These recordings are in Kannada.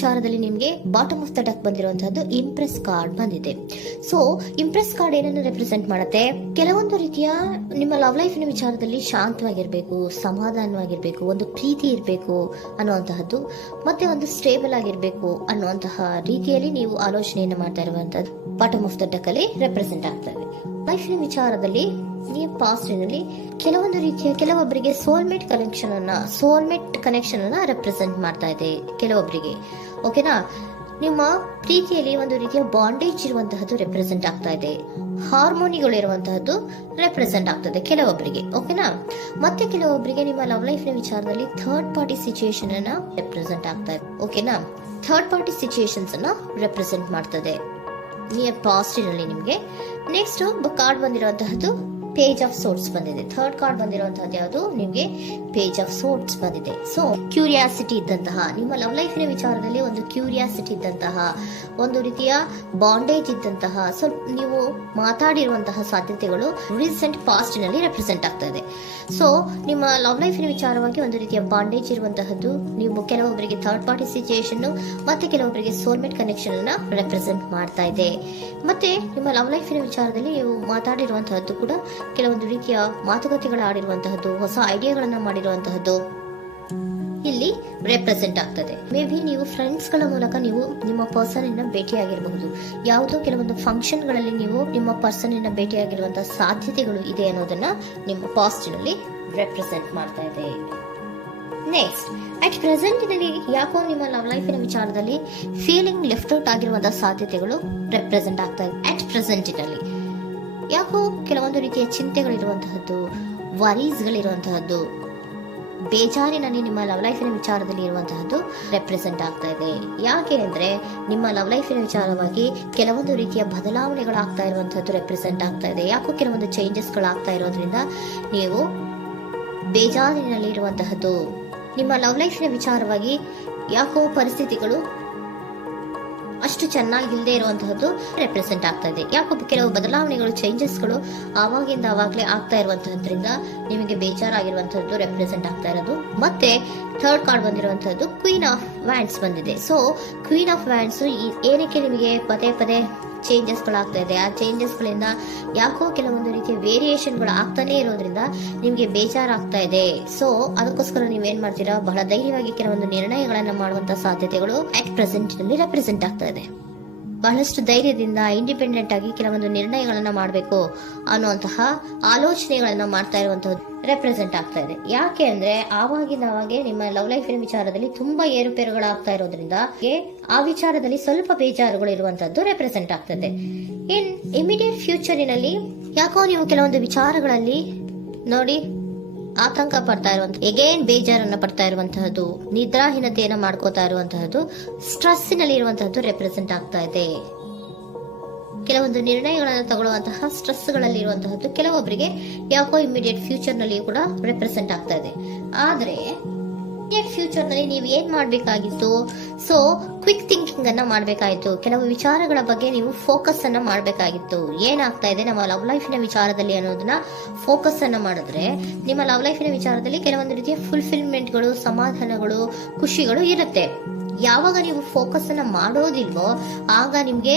ವಿಚಾರದಲ್ಲಿ ನಿಮಗೆ ಬಾಟಮ್ ಆಫ್ ದ ಡೆಕ್ ಬಂದಿರುವಂತಹದ್ದು ಇಂಪ್ರೆಸ್ ಕಾರ್ಡ್ ಬಂದಿದೆ. ಸೊ ಇಂಪ್ರೆಸ್ ಕಾರ್ಡ್ ಏನನ್ನು ರೆಪ್ರೆಸೆಂಟ್ ಮಾಡುತ್ತೆ? ಕೆಲವೊಂದು ರೀತಿಯ ನಿಮ್ಮ ಲವ್ ಲೈಫಿನ ವಿಚಾರದಲ್ಲಿ ಶಾಂತವಾಗಿರ್ಬೇಕು, ಸಮಾಧಾನವಾಗಿರ್ಬೇಕು, ಒಂದು ಪ್ರೀತಿ ಇರಬೇಕು ಅನ್ನುವಂತಹದ್ದು, ಮತ್ತೆ ಒಂದು ಸ್ಟೇಬಲ್ ಆಗಿರ್ಬೇಕು ಅನ್ನುವಂತಹ ರೀತಿಯಲ್ಲಿ ನೀವು ಆಲೋಚನೆಯನ್ನು ಮಾಡ್ತಾ ಇರುವಂತಹದ್ದು ಬಾಟಮ್ ಆಫ್ ದ ಡೆಕ್ ಅಲ್ಲಿ ರೆಪ್ರೆಸೆಂಟ್ ಆಗ್ತದೆ. ಲೈಫಿನ ವಿಚಾರದಲ್ಲಿ ನೀವು ಪಾಸ್ಟಿನಲ್ಲಿ ಕೆಲವೊಂದು ರೀತಿಯ ಕೆಲವೊಬ್ಬರಿಗೆ ಸೋಲ್ಮೇಟ್ ಕನೆಕ್ಷನ್ ಅನ್ನ ರೆಪ್ರೆಸೆಂಟ್ ಮಾಡ್ತಾ ಇದೆ ಕೆಲವೊಬ್ಬರಿಗೆ. ಓಕೆನಾ? ನಿಮ್ಮ ಪ್ರೀತಿಯಲ್ಲಿ ಒಂದು ರೀತಿಯ ಬಾಂಡೇಜ್ ಇರುವಂತಹದ್ದು ರೆಪ್ರೆಸೆಂಟ್ ಆಗ್ತಾ ಇದೆ. ಹಾರ್ಮೋನಿಗಳು ಇರುವಂತಹದ್ದು ರೆಪ್ರೆಸೆಂಟ್ ಆಗ್ತದೆ ಕೆಲವೊಬ್ಬರಿಗೆ. ಓಕೆನಾ? ಮತ್ತೆ ಕೆಲವೊಬ್ಬರಿಗೆ ನಿಮ್ಮ ಲವ್ ಲೈಫ್ ನ ವಿಚಾರದಲ್ಲಿ ಥರ್ಡ್ ಪಾರ್ಟಿ ಸಿಚುಯೇಷನ್ ಅನ್ನ ರೆಪ್ರೆಸೆಂಟ್ ಆಗ್ತಾ ಇದೆ. ಓಕೆನಾ? ಥರ್ಡ್ ಪಾರ್ಟಿ ಸಿಚುಯೇಷನ್ಸ್ ಅನ್ನ ರೆಪ್ರೆಸೆಂಟ್ ಮಾಡ್ತದೆ ನಿಯರ್ ಪಾಸ್ಟಿನಲ್ಲಿ ನಿಮಗೆ. ನೆಕ್ಸ್ಟ್ ಕಾರ್ಡ್ ಬಂದಿರುವಂತಹದ್ದು ಪೇಜ್ ಆಫ್ ಸೋರ್ಟ್ಸ್ ಬಂದಿದೆ. ಥರ್ಡ್ ಕಾರ್ಡ್ ಬಂದಿರುವಂತಹದ್ದು ಯಾವುದು? ನಿಮಗೆ ಪೇಜ್ ಆಫ್ ಸೋರ್ಟ್ಸ್ ಬಂದಿದೆ. ಸೊ ಕ್ಯೂರಿಯಾಸಿಟಿ ಇದ್ದಂತಹ, ನಿಮ್ಮ ಲವ್ ಲೈಫಿನ ವಿಚಾರದಲ್ಲಿ ಒಂದು ಕ್ಯೂರಿಯಾಸಿಟಿ ಇದ್ದಂತಹ, ಒಂದು ರೀತಿಯ ಬಾಂಡೇಜ್ ಇದ್ದಂತಹ, ಸ್ವಲ್ಪ ನೀವು ಮಾತಾಡಿರುವಂತಹ ಸಾಧ್ಯತೆಗಳು ರೀಸೆಂಟ್ ಪಾಸ್ಟ್ ನಲ್ಲಿ ರೆಪ್ರೆಸೆಂಟ್ ಆಗ್ತಾ ಇದೆ. ಸೊ ನಿಮ್ಮ ಲವ್ ಲೈಫಿನ ವಿಚಾರವಾಗಿ ಒಂದು ರೀತಿಯ ಬಾಂಡೇಜ್ ಇರುವಂತಹದ್ದು, ನೀವು ಕೆಲವೊಬ್ಬರಿಗೆ ಥರ್ಡ್ ಪಾರ್ಟಿ ಸಿಚುಯೇಷನ್ ಮತ್ತೆ ಕೆಲವೊಬ್ಬರಿಗೆ ಸೋಲ್ಮೇಟ್ ಕನೆಕ್ಷನ್ ಅನ್ನ ರೆಪ್ರೆಸೆಂಟ್ ಮಾಡ್ತಾ ಇದೆ. ಮತ್ತೆ ನಿಮ್ಮ ಲವ್ ಲೈಫಿನ ವಿಚಾರದಲ್ಲಿ ನೀವು ಮಾತಾಡಿರುವಂತಹದ್ದು ಕೂಡ ಕೆಲವೊಂದು ರೀತಿಯ ಮಾತುಕತೆಗಳು ಆಡಿರುವಂತಹದ್ದು, ಹೊಸ ಐಡಿಯಾಗಳನ್ನ ಮಾಡಿರುವಂತಹದ್ದು ಇಲ್ಲಿ ರೆಪ್ರೆಸೆಂಟ್ ಆಗ್ತದೆ. ಮೇ ಬಿ ನೀವು ಫ್ರೆಂಡ್ಸ್ ಗಳ ಮೂಲಕ ನೀವು ನಿಮ್ಮ ಪರ್ಸನ್ ಅನ್ನ ಭೇಟಿಯಾಗಿರಬಹುದು. ಯಾವುದೋ ಕೆಲವೊಂದು ಫಂಕ್ಷನ್ ಗಳಲ್ಲಿ ನೀವು ನಿಮ್ಮ ಪರ್ಸನ್ ಅನ್ನ ಭೇಟಿಯಾಗಿರುವಂತಹ ಸಾಧ್ಯತೆಗಳು ಇದೆ ಅನ್ನೋದನ್ನ ನಿಮ್ಮ ಪಾಸ್ಟ್ ನಲ್ಲಿ ರೆಪ್ರೆಸೆಂಟ್ ಮಾಡ್ತಾ ಇದೆ. ನೆಕ್ಸ್ಟ್, ಅಟ್ ಪ್ರೆಸೆಂಟ್ ನಲ್ಲಿ ಯಾಕೋ ನಿಮ್ಮ ಲವ್ ಲೈಫಿನ ವಿಚಾರದಲ್ಲಿ ಫೀಲಿಂಗ್ ಲೆಫ್ಟ್ ಔಟ್ ಆಗಿರುವಂತಹ ಸಾಧ್ಯತೆಗಳು ರೆಪ್ರೆಸೆಂಟ್ ಆಗ್ತಾ ಇದೆ. ಅಟ್ ಪ್ರೆಸೆಂಟ್ ನಲ್ಲಿ ಯಾಕೋ ಕೆಲವೊಂದು ರೀತಿಯ ಚಿಂತೆಗಳಿರುವಂತಹದ್ದು, ವರೀಸ್ಗಳಿರುವಂತಹದ್ದು, ಬೇಜಾರಿನಲ್ಲಿ ನಿಮ್ಮ ಲವ್ ಲೈಫಿನ ವಿಚಾರದಲ್ಲಿ ಇರುವಂತಹದ್ದು ರೆಪ್ರೆಸೆಂಟ್ ಆಗ್ತಾ ಇದೆ. ಯಾಕೆ ಅಂದ್ರೆ ನಿಮ್ಮ ಲವ್ ಲೈಫಿನ ವಿಚಾರವಾಗಿ ಕೆಲವೊಂದು ರೀತಿಯ ಬದಲಾವಣೆಗಳಾಗ್ತಾ ಇರುವಂತಹದ್ದು ರೆಪ್ರೆಸೆಂಟ್ ಆಗ್ತಾ ಇದೆ. ಯಾಕೋ ಕೆಲವೊಂದು ಚೇಂಜಸ್ಗಳಾಗ್ತಾ ಇರೋದ್ರಿಂದ ನೀವು ಬೇಜಾರಿನಲ್ಲಿ ಇರುವಂತಹದ್ದು. ನಿಮ್ಮ ಲವ್ ಲೈಫಿನ ವಿಚಾರವಾಗಿ ಯಾಕೋ ಪರಿಸ್ಥಿತಿಗಳು ಅಷ್ಟು ಚೆನ್ನಾಗಿಲ್ಲದೆ ಇರುವಂತಹದ್ದು ರೆಪ್ರೆಸೆಂಟ್ ಆಗ್ತಾ ಇದೆ. ಯಾಕೋ ಕೆಲವು ಬದಲಾವಣೆಗಳು, ಚೇಂಜಸ್ಗಳು ಆವಾಗಿಂದ ಆವಾಗಲೇ ಆಗ್ತಾ ಇರುವಂತಹದ್ರಿಂದ ನಿಮಗೆ ಬೇಜಾರಾಗಿರುವಂತಹದ್ದು ರೆಪ್ರೆಸೆಂಟ್ ಆಗ್ತಾ ಇರೋದು. ಮತ್ತೆ ಥರ್ಡ್ ಕಾರ್ಡ್ ಬಂದಿರುವಂತಹದ್ದು ಕ್ವೀನ್ ಆಫ್ ವ್ಯಾಂಡ್ಸ್ ಬಂದಿದೆ. ಸೊ ಕ್ವೀನ್ ಆಫ್ ವ್ಯಾಂಡ್ಸ್ ಏನಕ್ಕೆ ನಿಮಗೆ ಪದೇ ಪದೇ ಚೇಂಜಸ್ಗಳಾಗ್ತಾ ಇದೆ? ಆ ಚೇಂಜಸ್ಗಳಿಂದ ಯಾಕೋ ಕೆಲವೊಂದು ರೀತಿಯ ವೇರಿಯೇಷನ್ಗಳು ಆಗ್ತಾನೆ ಇರೋದ್ರಿಂದ ನಿಮಗೆ ಬೇಜಾರಾಗ್ತಾ ಇದೆ. ಸೊ ಅದಕ್ಕೋಸ್ಕರ ನೀವೇನ್ ಮಾಡ್ತೀರಾ? ಬಹಳ ಧೈರ್ಯವಾಗಿ ಕೆಲವೊಂದು ನಿರ್ಣಯಗಳನ್ನ ಮಾಡುವಂತಹ ಸಾಧ್ಯತೆಗಳು ಅಟ್ ಪ್ರೆಸೆಂಟ್ ನಲ್ಲಿ ರೆಪ್ರೆಸೆಂಟ್ ಆಗ್ತಾ ಇದೆ. ಬಹಳಷ್ಟು ಧೈರ್ಯದಿಂದ ಇಂಡಿಪೆಂಡೆಂಟ್ ಆಗಿ ಕೆಲವೊಂದು ನಿರ್ಣಯಗಳನ್ನ ಮಾಡಬೇಕು ಅನ್ನುವಂತಹ ಆಲೋಚನೆಗಳನ್ನ ಮಾಡ್ತಾ ಇರುವಂತಹದ್ದು ರೆಪ್ರೆಸೆಂಟ್ ಆಗ್ತಾ ಇದೆ. ಯಾಕೆ ಅಂದ್ರೆ ಆವಾಗಿನ ಅವಾಗೆ ನಿಮ್ಮ ಲವ್ ಲೈಫಿನ ವಿಚಾರದಲ್ಲಿ ತುಂಬಾ ಏರುಪೇರುಗಳಾಗ್ತಾ ಇರೋದ್ರಿಂದ ಆ ವಿಚಾರದಲ್ಲಿ ಸ್ವಲ್ಪ ಬೇಜಾರುಗಳು ಇರುವಂತದ್ದು ರೆಪ್ರೆಸೆಂಟ್ ಆಗ್ತದೆ. ಇನ್ ಇಮಿಡಿಯೇಟ್ ಫ್ಯೂಚರಿನಲ್ಲಿ ಯಾಕೋ ನೀವು ಕೆಲವೊಂದು ವಿಚಾರಗಳಲ್ಲಿ ನೋಡಿ ಆತಂಕ ಪಡ್ತಾ ಇರುವಂತಹ, ಎಗೇನ್ ಬೇಜಾರನ್ನ ಪಡ್ತಾ ಇರುವಂತಹದ್ದು, ನಿದ್ರಾಹೀನತೆಯನ್ನ ಮಾಡ್ಕೋತಾ ಇರುವಂತಹದ್ದು, ಸ್ಟ್ರೆಸ್ಸಿನಲ್ಲಿ ಇರುವಂತಹದ್ದು ರೆಪ್ರೆಸೆಂಟ್ ಆಗ್ತಾ ಇದೆ. ಕೆಲವೊಂದು ನಿರ್ಣಯಗಳನ್ನು ತಗೊಳ್ಳುವಂತಹ ಸ್ಟ್ರೆಸ್ಗಳಲ್ಲಿ ಇರುವಂತಹದ್ದು ಕೆಲವೊಬ್ಬರಿಗೆ ಯಾಕೋ ಇಮಿಡಿಯೇಟ್ ಫ್ಯೂಚರ್ ನಲ್ಲಿ ಕೂಡ ರೆಪ್ರೆಸೆಂಟ್ ಆಗ್ತಾ ಇದೆ. ಆದ್ರೆ ಫ್ಯೂಚರ್ ನಲ್ಲಿ ನೀವು ಏನ್ ಮಾಡ್ಬೇಕಾಗಿತ್ತು? ಸೊ ಕ್ವಿಕ್ ಥಿಂಕಿಂಗ್ ಅನ್ನ ಮಾಡ್ಬೇಕಾಗಿತ್ತು. ಕೆಲವು ವಿಚಾರಗಳ ಬಗ್ಗೆ ನೀವು ಫೋಕಸ್ ಅನ್ನ ಮಾಡ್ಬೇಕಾಗಿತ್ತು. ಏನಾಗ್ತಾ ಇದೆ ನಮ್ಮ ಲವ್ ಲೈಫಿನ ವಿಚಾರದಲ್ಲಿ ಅನ್ನೋದನ್ನ ಫೋಕಸ್ ಅನ್ನ ಮಾಡಿದ್ರೆ ನಿಮ್ಮ ಲವ್ ಲೈಫಿನ ವಿಚಾರದಲ್ಲಿ ಕೆಲವೊಂದು ರೀತಿಯ ಫುಲ್ಫಿಲ್ಮೆಂಟ್ಗಳು, ಸಮಾಧಾನಗಳು, ಖುಷಿಗಳು ಇರುತ್ತೆ. ಯಾವಾಗ ನೀವು ಫೋಕಸ್ ಅನ್ನ ಮಾಡೋದಿಲ್ವೋ ಆಗ ನಿಮ್ಗೆ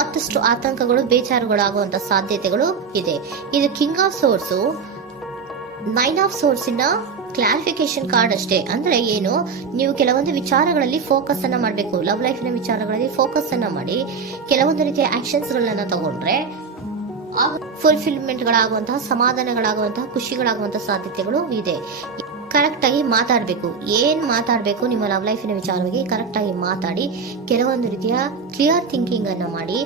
ಮತ್ತಷ್ಟು ಆತಂಕಗಳು, ಬೇಜಾರುಗಳು ಆಗುವಂತ ಸಾಧ್ಯತೆಗಳು ಇದೆ. ಇದು king of swords, nine of swords ಇನ ಕ್ಲಾರಿಫಿಕೇಶನ್ ಕಾರ್ಡ್ ಅಷ್ಟೇ. ಅಂದ್ರೆ ಏನು? ನೀವು ಕೆಲವೊಂದು ವಿಚಾರಗಳಲ್ಲಿ ಫೋಕಸ್ ಅನ್ನ ಮಾಡಬೇಕು. ಲವ್ ಲೈಫಿನ ವಿಚಾರಗಳಲ್ಲಿ ಫೋಕಸ್ ಅನ್ನ ಮಾಡಿ ಕೆಲವೊಂದು ರೀತಿಯ ಆಕ್ಷನ್ಸ್ ಗಳನ್ನ ತಗೊಂಡ್ರೆ ಫುಲ್ಫಿಲ್ಮೆಂಟ್ ಗಳಾಗುವಂತಹ, ಸಮಾಧಾನಗಳಾಗುವಂತಹ, ಖುಷಿಗಳಾಗುವಂತಹ ಸಾಧ್ಯತೆಗಳು ಇದೆ. ಕರೆಕ್ಟ್ ಆಗಿ ಮಾತಾಡಬೇಕು. ಏನ್ ಮಾತಾಡಬೇಕು ನಿಮ್ಮ ಲವ್ ಲೈಫಿನ ವಿಚಾರವಾಗಿ ಕರೆಕ್ಟ್ ಆಗಿ ಮಾತಾಡಿ ಕೆಲವೊಂದು ರೀತಿಯ ಕ್ಲಿಯರ್ ಥಿಂಕಿಂಗ್ ಅನ್ನ ಮಾಡಿ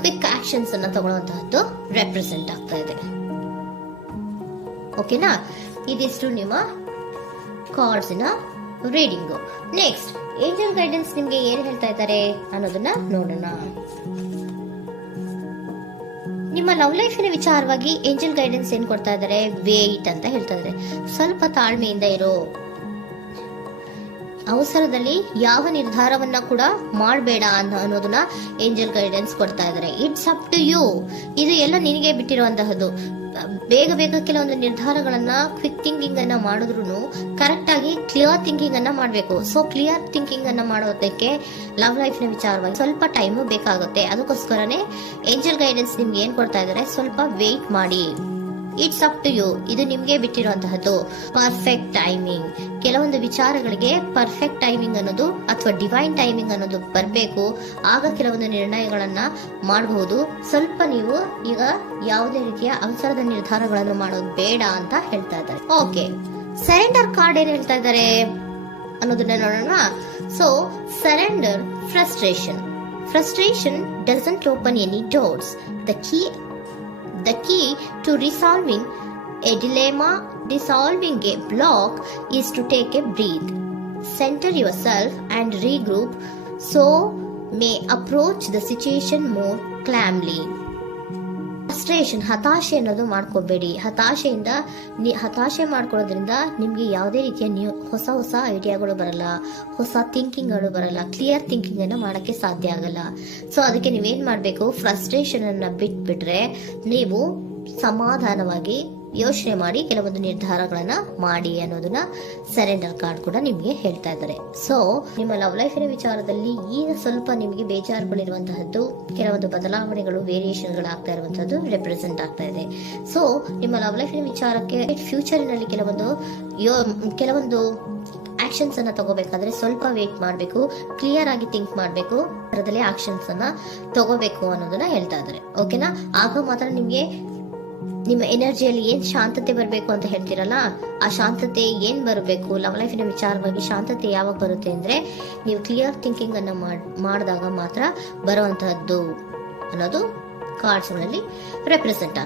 ಕ್ವಿಕ್ ಆಕ್ಷನ್ಸ್ ಅನ್ನ ತಗೊಳ್ಳುವಂತಹದ್ದು ರೆಪ್ರೆಸೆಂಟ್ ಆಗ್ತಾ ಇದೆ. ಓಕೆನಾ? ಇದಿಷ್ಟು ನಿಮ್ಮ ಕಾರ್ಡ್ಸ್ ನ ರೀಡಿಂಗ್. ನೆಕ್ಸ್ಟ್, ಏಂಜಲ್ ಗೈಡೆನ್ಸ್ ನಿಮ್ಗೆ ಏನ್ ಹೇಳ್ತಾ ಇದ್ದಾರೆ ಅನ್ನೋದನ್ನ ನೋಡೋಣ. ನಿಮ್ಮ ಲವ್ ಲೈಫಿನ ವಿಚಾರವಾಗಿ ಏಂಜಲ್ ಗೈಡೆನ್ಸ್ ಏನ್ ಕೊಡ್ತಾ ಇದ್ದಾರೆ? ವೇಟ್ ಅಂತ ಹೇಳ್ತಾ ಇದ್ದಾರೆ. ಸ್ವಲ್ಪ ತಾಳ್ಮೆಯಿಂದ ಇರೋ. ಅವಸರದಲ್ಲಿ ಯಾವ ನಿರ್ಧಾರವನ್ನ ಕೂಡ ಮಾಡಬೇಡ ಅನ್ನೋದನ್ನ ಏಂಜಲ್ ಗೈಡೆನ್ಸ್ ಕೊಡ್ತಾ ಇದ್ದಾರೆ. It's up to you. ಇದು ಎಲ್ಲ ನಿನಗೆ ಬಿಟ್ಟಿರುವಂತಹದ್ದು. ಬೇಗ ಬೇಗ ಕೆಲವೊಂದು ನಿರ್ಧಾರಗಳನ್ನ ಕ್ವಿಕ್ ಥಿಂಕಿಂಗ್ ಅನ್ನ ಮಾಡಿದ್ರು ಕರೆಕ್ಟ್ ಆಗಿ ಕ್ಲಿಯರ್ ಥಿಂಕಿಂಗ್ ಅನ್ನ ಮಾಡಬೇಕು. ಸೊ ಕ್ಲಿಯರ್ ಥಿಂಕಿಂಗ್ ಅನ್ನ ಮಾಡೋದಕ್ಕೆ ಲವ್ ಲೈಫ್ ನ ವಿಚಾರವಾಗಿ ಸ್ವಲ್ಪ ಟೈಮ್ ಬೇಕಾಗುತ್ತೆ. ಅದಕ್ಕೋಸ್ಕರನೇ ಏಂಜಲ್ ಗೈಡೆನ್ಸ್ ನಿಮ್ಗೆ ಏನ್ ಕೊಡ್ತಾ ಇದಾರೆ, ಸ್ವಲ್ಪ ವೇಟ್ ಮಾಡಿ. ಇಟ್ಸ್ ಅಪ್ ಟು ಯು, ಇದು ನಿಮ್ಗೆ ಬಿಟ್ಟಿರುವಂತಹದ್ದು. ಪರ್ಫೆಕ್ಟ್ ಟೈಮಿಂಗ್, ಕೆಲವೊಂದು ವಿಚಾರಗಳಿಗೆ ಪರ್ಫೆಕ್ಟ್ ಟೈಮಿಂಗ್ ಅನ್ನೋದು ಅಥವಾ ಡಿವೈನ್ ಟೈಮಿಂಗ್ ಅನ್ನೋದು ಬರಬೇಕು. ಆಗ ಕೆಲವೊಂದು ನಿರ್ಣಯಗಳನ್ನ ಮಾಡಬಹುದು. ಸ್ವಲ್ಪ ನೀವು ಈಗ ಯಾವುದೇ ರೀತಿಯ ಅವಸರದ ನಿರ್ಧಾರಗಳನ್ನು ಮಾಡೋದು ಬೇಡ ಅಂತ ಹೇಳ್ತಾ ಇದ್ದಾರೆ. ಓಕೆ, ಸರೆಂಡರ್ ಕಾರ್ಡ್ ಏನ್ ಹೇಳ್ತಾ ಇದ್ದಾರೆ ಅನ್ನೋದನ್ನ ನೋಡೋಣ. So surrender frustration doesn't open any doors. The key to resolving a dilemma, dissolving a block, is to take a breath, center yourself and regroup, so may approach the situation more calmly. Frustration, ಹತಾಶೆ ಅನ್ನೋದು ಮಾಡ್ಕೋಬೇಡಿ. ಹತಾಶೆ ಮಾಡ್ಕೊಳ್ಳೋದ್ರಿಂದ ನಿಮ್ಗೆ ಯಾವುದೇ ರೀತಿಯ ಹೊಸ ಐಡಿಯಾಗಳು ಬರಲ್ಲ, ಹೊಸ ಥಿಂಕಿಂಗ್ಗಳು ಬರಲ್ಲ, ಕ್ಲಿಯರ್ ಥಿಂಕಿಂಗ್ ಅನ್ನ ಮಾಡಕ್ಕೆ ಸಾಧ್ಯ ಆಗಲ್ಲ. ಸೊ ಅದಕ್ಕೆ ನೀವೇನ್ ಮಾಡ್ಬೇಕು, ಫ್ರಸ್ಟ್ರೇಷನ್ ಅನ್ನ ಬಿಟ್ಬಿಟ್ರೆ ನೀವು ಸಮಾಧಾನವಾಗಿ ಯೋಚನೆ ಮಾಡಿ ಕೆಲವೊಂದು ನಿರ್ಧಾರಗಳನ್ನ ಮಾಡಿ ಅನ್ನೋದನ್ನ ಸರೆಂಡರ್ ಕಾರ್ಡ್ ಕೂಡ ನಿಮ್ಗೆ ಹೇಳ್ತಾ ಇದ್ದಾರೆ. ಸೊ ನಿಮ್ಮ ಲವ್ ಲೈಫಿನ ವಿಚಾರದಲ್ಲಿ ಈಗ ಸ್ವಲ್ಪ ನಿಮಗೆ ಬೇಜಾರುಗಳಿರುವಂತಹದ್ದು, ಕೆಲವೊಂದು ಬದಲಾವಣೆಗಳು, ವೇರಿಯೇಷನ್ಗಳು ಆಗ್ತಾ ಇರುವಂತಹದ್ದು ರೆಪ್ರೆಸೆಂಟ್ ಆಗ್ತಾ ಇದೆ. ಸೊ ನಿಮ್ಮ ಲವ್ ಲೈಫಿನ ವಿಚಾರಕ್ಕೆ ಫ್ಯೂಚರಿನಲ್ಲಿ ಕೆಲವೊಂದು ಆಕ್ಷನ್ಸ್ ಅನ್ನ ತಗೋಬೇಕಾದ್ರೆ ಸ್ವಲ್ಪ ವೇಟ್ ಮಾಡಬೇಕು, ಕ್ಲಿಯರ್ ಆಗಿ ಥಿಂಕ್ ಮಾಡಬೇಕು, ಅದರದಲ್ಲಿ ಆಕ್ಷನ್ಸ್ ಅನ್ನ ತಗೋಬೇಕು ಅನ್ನೋದನ್ನ ಹೇಳ್ತಾ ಇದ್ದಾರೆ. ಓಕೆನಾ? ಆಗ ಮಾತ್ರ ನಿಮ್ಗೆ ನಿಮ್ಮ ಎನರ್ಜಿಯಲ್ಲಿ ಏನ್ ಶಾಂತತೆ ಬರಬೇಕು ಅಂತ ಹೇಳ್ತೀರಲ್ಲ, ಆ ಶಾಂತತೆ ಏನ್ ಬರಬೇಕು, ಲವ್ ಲೈಫಿನ ವಿಚಾರವಾಗಿ ಶಾಂತತೆ ಯಾವಾಗ ಬರುತ್ತೆ ಅಂದ್ರೆ ನೀವು ಕ್ಲಿಯರ್ ಥಿಂಕಿಂಗ್ ಅನ್ನ ಮಾಡಿದಾಗ ಮಾತ್ರ ಬರುವಂತಹದ್ದು ಅನ್ನೋದು ಕಾರ್ಡ್ಸ್ ಗಳಲ್ಲಿ ರೆಪ್ರೆಸೆಂಟ್ ಆಗುತ್ತೆ.